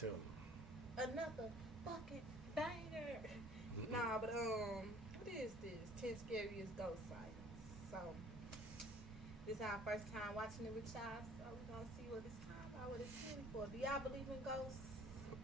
too. Another fucking banger. Nah, but what is this? 10 scariest ghost sightings. So this is our first time watching it with y'all, so we're gonna see what it's time about, what it's in for. Do y'all believe in ghosts?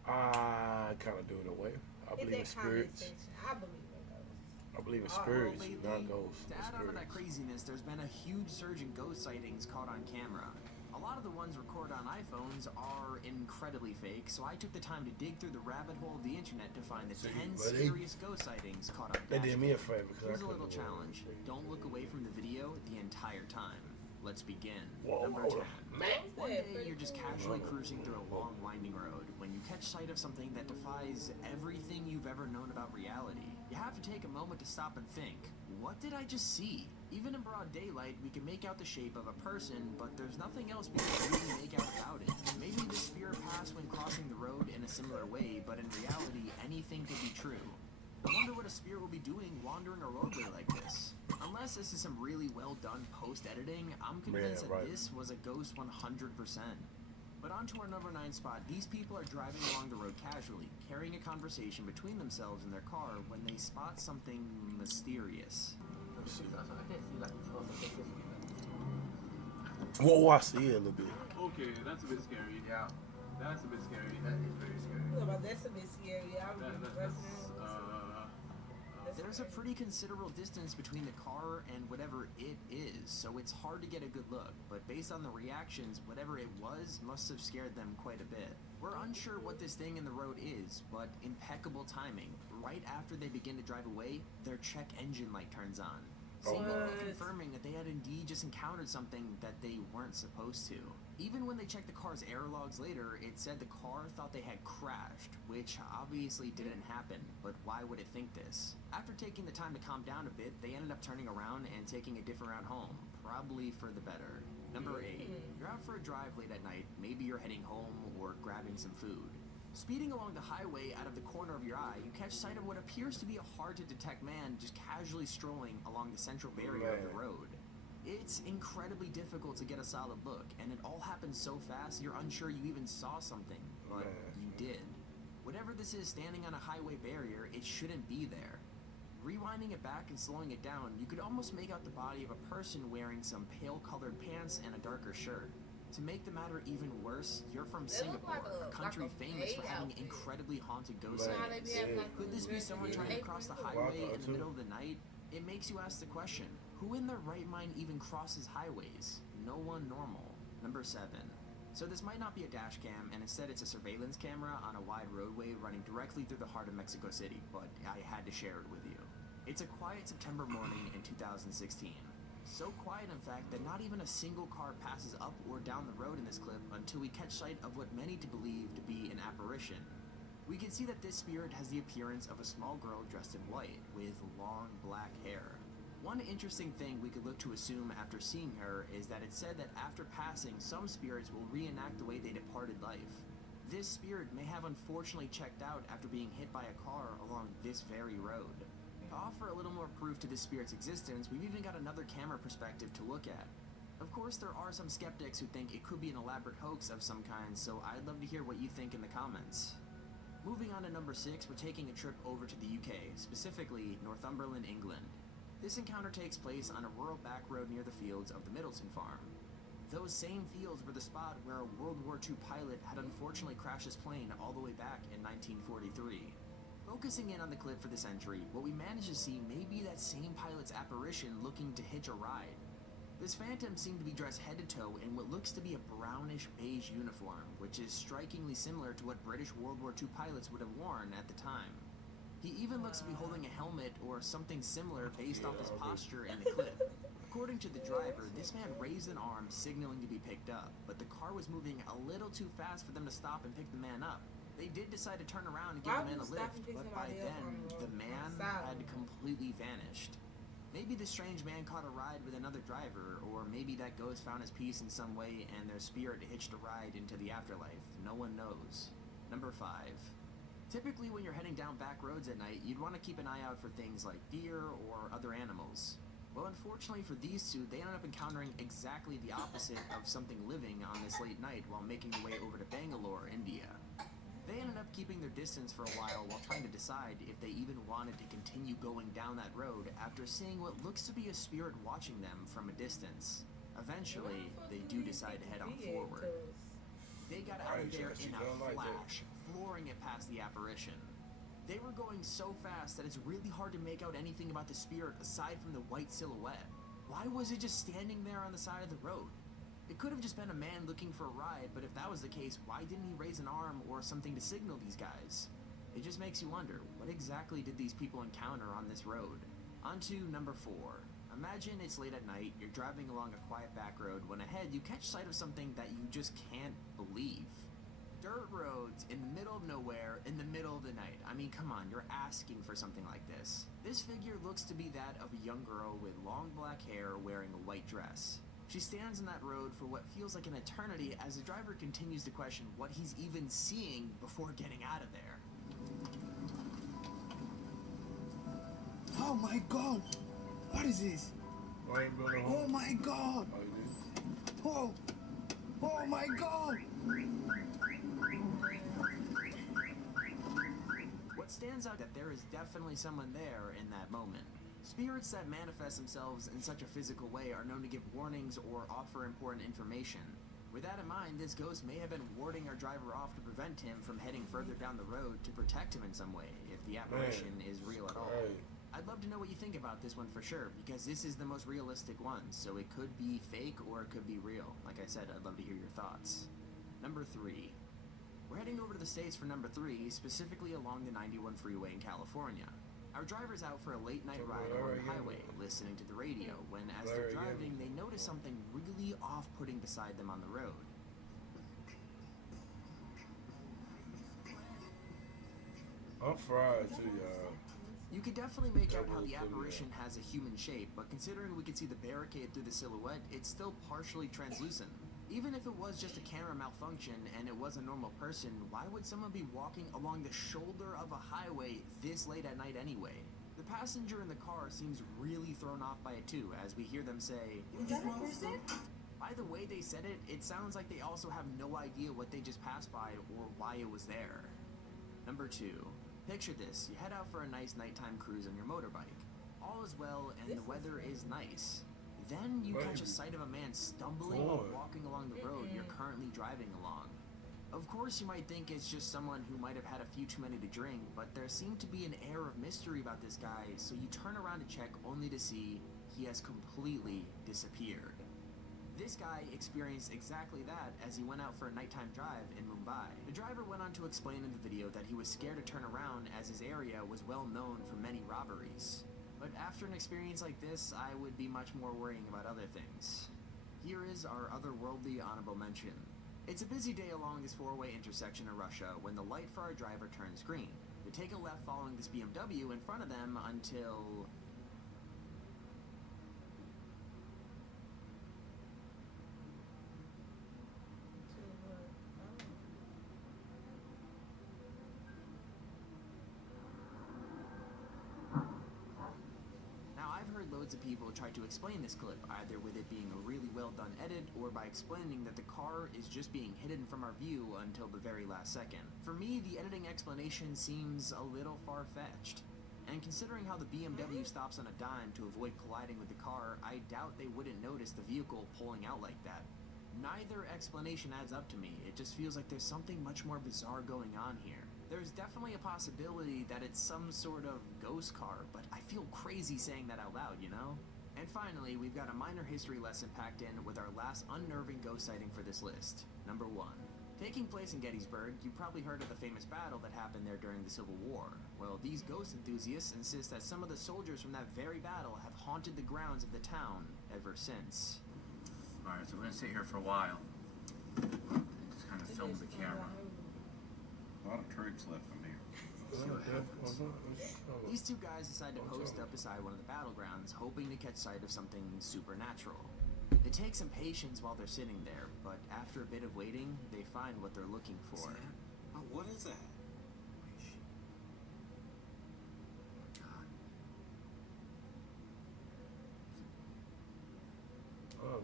I kind of do in a way. I Hit believe in that comment spirits. section. I believe in ghosts. I believe in Well, spirits, not lately, ghosts. to But add on to that spirits. craziness, there's been a huge surge in ghost sightings caught on camera. A lot of the ones recorded on iPhones are incredibly fake, so I took the time to dig through the rabbit hole of the internet to find the See, 10 but they- scariest ghost sightings caught on They dash did me a cam. favor because Here's I a couldn't little do it. challenge. Don't look away from the video the entire time. Let's begin. Whoa, Number hold 10. on. Man. One Yeah, day, pretty you're just cool. casually cruising through a long, winding road when you catch sight of something that defies everything you've ever known about reality. You have to take a moment to stop and think, what did I just see? Even in broad daylight, we can make out the shape of a person, but there's nothing else we can really make out about it. Maybe the spirit passed when crossing the road in a similar way, but in reality, anything could be true. I wonder what a spirit will be doing wandering a roadway like this. Unless this is some really well done post-editing, I'm convinced Yeah, that right. this was a ghost 100%. But on to our number 9 spot, these people are driving along the road casually, carrying a conversation between themselves in their car when they spot something mysterious. Let's see. I can see like it's supposed to take this. Whoa, I see it a little bit. Okay, that's a bit scary. Yeah, That's a bit scary. that is very scary. What about that's a bit scary. I That, remember that's, There's a pretty considerable distance between the car and whatever it is, so it's hard to get a good look, but based on the reactions, whatever it was must have scared them quite a bit. We're unsure what this thing in the road is, but impeccable timing. Right after they begin to drive away, their check engine light turns on, seemingly What? confirming that they had indeed just encountered something that they weren't supposed to. Even when they checked the car's air logs later, it said the car thought they had crashed, which obviously didn't happen, but why would it think this? After taking the time to calm down a bit, they ended up turning around and taking a different route home, probably for the better. Number 8. You're out for a drive late at night, maybe you're heading home or grabbing some food. Speeding along the highway out of the corner of your eye, you catch sight of what appears to be a hard-to-detect man just casually strolling along the central barrier of the Man. road. It's incredibly difficult to get a solid look, and it all happens so fast you're unsure you even saw something, but Man. you did. Whatever this is standing on a highway barrier, it shouldn't be there. Rewinding it back and slowing it down, you could almost make out the body of a person wearing some pale-colored pants and a darker shirt. To make the matter even worse, you're from They look Singapore, like a country like a famous for maid having outfit. incredibly haunted ghost Man. Nah, they sightings. be having like Could this be red someone trying to apron. cross the Look. highway in the too. middle of the night? It makes you ask the question, who in their right mind even crosses highways? No one normal. Number 7. So this might not be a dash cam, and instead it's a surveillance camera on a wide roadway running directly through the heart of Mexico City, but I had to share it with you. It's a quiet September morning in 2016. So quiet, in fact, that not even a single car passes up or down the road in this clip until we catch sight of what many to believe to be an apparition. We can see that this spirit has the appearance of a small girl dressed in white, with long black hair. One interesting thing we could look to assume after seeing her is that it said that after passing, some spirits will reenact the way they departed life. This spirit may have unfortunately checked out after being hit by a car along this very road. To offer a little more proof to this spirit's existence, we've even got another camera perspective to look at. Of course, there are some skeptics who think it could be an elaborate hoax of some kind, so I'd love to hear what you think in the comments. Moving on to number 6, we're taking a trip over to the UK, specifically Northumberland, England. This encounter takes place on a rural back road near the fields of the Middleton farm. Those same fields were the spot where a World War II pilot had unfortunately crashed his plane all the way back in 1943. Focusing in on the clip for this entry, what we managed to see may be that same pilot's apparition looking to hitch a ride. This phantom seemed to be dressed head to toe in what looks to be a brownish beige uniform, which is strikingly similar to what British World War II pilots would have worn at the time. He even looks to be holding a helmet or something similar based off his posture in the clip. According to the driver, this man raised an arm signaling to be picked up, but the car was moving a little too fast for them to stop and pick the man up. They did decide to turn around and give Why the man would a you stop lift, and pick but by somebody up then, on the the road? man Outside. had completely vanished. Maybe the strange man caught a ride with another driver, or maybe that ghost found his peace in some way and their spirit hitched a ride into the afterlife. No one knows. Number 5. Typically when you're heading down back roads at night, you'd want to keep an eye out for things like deer or other animals. Well, unfortunately for these two, they ended up encountering exactly the opposite of something living on this late night while making their way over to Bangalore, India. They distance for a while trying to decide if they even wanted to continue going down that road after seeing what looks to be a spirit watching them from a distance. Eventually, they do decide to head on forward. They got out of there in a flash, flooring it past the apparition. They were going so fast that it's really hard to make out anything about the spirit aside from the white silhouette. Why was it just standing there on the side of the road? It could have just been a man looking for a ride, but if that was the case, why didn't he raise an arm or something to signal these guys? It just makes you wonder, what exactly did these people encounter on this road? On to number 4. Imagine it's late at night, you're driving along a quiet back road when ahead you catch sight of something that you just can't believe. Dirt roads in the middle of nowhere in the middle of the night. I mean, come on, you're asking for something like this. This figure looks to be that of a young girl with long black hair wearing a white dress. She stands on that road for what feels like an eternity as the driver continues to question what he's even seeing before getting out of there. Oh my god! What is this? I ain't building a Oh home. my god! Oh, you did? Oh! Oh my god! What stands out that there is definitely someone there in that moment. Spirits that manifest themselves in such a physical way are known to give warnings or offer important information. With that in mind, this ghost may have been warding our driver off to prevent him from heading further down the road to protect him in some way, if the apparition is real at all. Right. I'd love to know what you think about this one for sure, because this is the most realistic one, so it could be fake or it could be real. Like I said, I'd love to hear your thoughts. Number 3. We're heading over to the States for number 3, specifically along the 91 freeway in California. Our driver's out for a late night ride along the highway, listening to the radio, when as they're driving, they notice something really off-putting beside them on the road. I'm fried too, y'all. You could definitely make out how the apparition has a human shape, but considering we could see the barricade through the silhouette, it's still partially translucent. Even if it was just a camera malfunction and it was a normal person, why would someone be walking along the shoulder of a highway this late at night anyway? The passenger in the car seems really thrown off by it too, as we hear them say, by the way they said it, it sounds like they also have no idea what they just passed by or why it was there. Number 2. Picture this, you head out for a nice nighttime cruise on your motorbike. All is well and the weather is nice. Then you catch a sight of a man stumbling while walking along the road you're currently driving along. Of course you might think it's just someone who might have had a few too many to drink, but there seemed to be an air of mystery about this guy, so you turn around to check only to see he has completely disappeared. This guy experienced exactly that as he went out for a nighttime drive in Mumbai. The driver went on to explain in the video that he was scared to turn around as his area was well known for many robberies. But after an experience like this, I would be much more worrying about other things. Here is our otherworldly honorable mention. It's a busy day along this 4-way intersection in Russia when the light for our driver turns green. They take a left following this BMW in front of them until... Loads of people try to explain this clip, either with it being a really well done edit or by explaining that the car is just being hidden from our view until the very last second. For me, the editing explanation seems a little far-fetched. And considering how the BMW stops on a dime to avoid colliding with the car, I doubt they wouldn't notice the vehicle pulling out like that. Neither explanation adds up to me. It just feels like there's something much more bizarre going on here. There's definitely a possibility that it's some sort of ghost car, but I feel crazy saying that out loud, you know? And finally, we've got a minor history lesson packed in with our last unnerving ghost sighting for this list. Number 1. Taking place in Gettysburg, you probably heard of the famous battle that happened there during the Civil War. Well, these ghost enthusiasts insist that some of the soldiers from that very battle have haunted the grounds of the town ever since. Alright, so we're gonna sit here for a while. Just kind of film the camera. A lot of troops left from here. See what happens. These two guys decide to post up beside one of the battlegrounds, hoping to catch sight of something supernatural. It takes some patience while they're sitting there, but after a bit of waiting, they find what they're looking for. Oh, what is that? I'm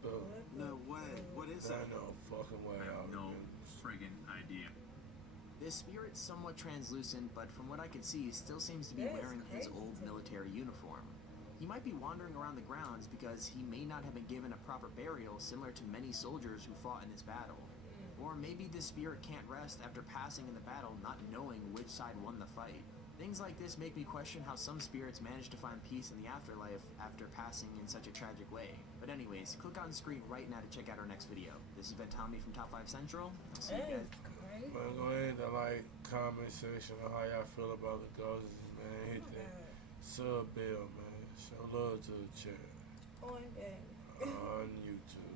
stuck. No way. What is that? No fucking way. I have out no again. friggin' idea. This spirit's somewhat translucent, but from what I can see, still seems to be That is wearing his crazy old to me. military uniform. He might be wandering around the grounds because he may not have been given a proper burial similar to many soldiers who fought in this battle. Or maybe this spirit can't rest after passing in the battle, not knowing which side won the fight. Things like this make me question how some spirits manage to find peace in the afterlife after passing in such a tragic way. But anyways, click on screen right now to check out our next video. This has been Tommy from Top 5 Central. I'll see you That guys. is crazy. Man, go ahead and like comment section on how y'all feel about the ghosts, man. Hit that sub bell, man. Show love to the chat On baby. on YouTube.